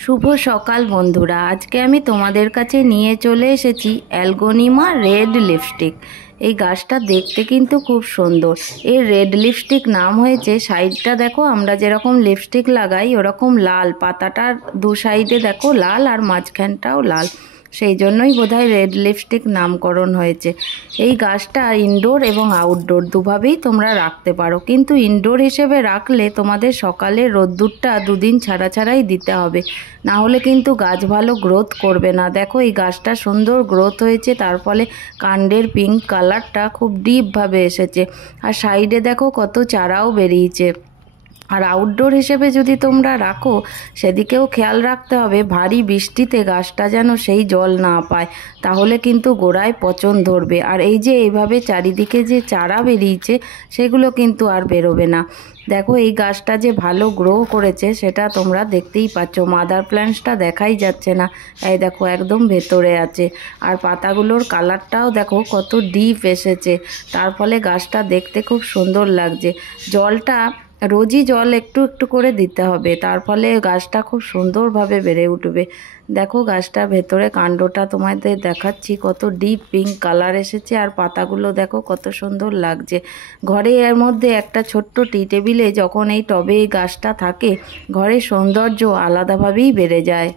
শুভ সকাল বন্ধুরা, আজকে আমি তোমাদের কাছে নিয়ে চলে এসেছি অ্যালগোনিমা রেড লিপস্টিক। এই গাছটা দেখতে কিন্তু খুব সুন্দর। এর রেড লিপস্টিক নাম হয়েছে, সাইডটা দেখো আমরা যেরকম লিপস্টিক লাগাই ওরকম লাল, পাতাটার দু সাইডে দেখো লাল আর মাঝখানটাও লাল, সেই জন্যই বোধহয় রেড লিপস্টিক নামকরণ হয়েছে। এই গাছটা ইনডোর এবং আউটডোর দুভাবেই তোমরা রাখতে পারো, কিন্তু ইনডোর হিসেবে রাখলে তোমাদের সকালে রোদ্দুরটা দুদিন ছাড়া ছাড়াই দিতে হবে, না হলে কিন্তু গাছ ভালো গ্রোথ করবে না। দেখো এই গাছটা সুন্দর গ্রোথ হয়েছে, তার ফলে কাণ্ডের পিঙ্ক কালারটা খুব ডিপভাবে এসেছে, আর সাইডে দেখো কত চারাও বেরিয়েছে। আর আউটডোর হিসেবে যদি তোমরা রাখো সেদিকেও খেয়াল রাখতে হবে, ভারী বৃষ্টিতে গাছটা যেন সেই জল না পায়, তাহলে কিন্তু গোড়ায় পচন ধরবে। আর এই যে এইভাবে চারিদিকে যে চারা বেরিয়েছে সেগুলো কিন্তু আর বেরোবে না। দেখো এই গাছটা যে ভালো গ্রো করেছে সেটা তোমরা দেখতেই পাচ্ছ, মাদার প্ল্যান্টসটা দেখাই যাচ্ছে না, এই দেখো একদম ভেতরে আছে। আর পাতাগুলোর কালারটাও দেখো কত ডিপ এসেছে, তার ফলে গাছটা দেখতে খুব সুন্দর লাগছে। জলটা রোজই জল একটু একটু করে দিতে হবে, তার ফলে গাছটা খুব সুন্দরভাবে বেড়ে উঠবে। দেখো গাছটার ভেতরে কাণ্ডটা তোমাদের দেখাচ্ছি, কত ডিপ পিঙ্ক কালার এসেছে, আর পাতাগুলো দেখো কত সুন্দর লাগছে। ঘরে এর মধ্যে একটা ছোট্ট টি টেবিলে যখন এই টবে এই গাছটা থাকে, ঘরের সৌন্দর্য আলাদাভাবেই বেড়ে যায়।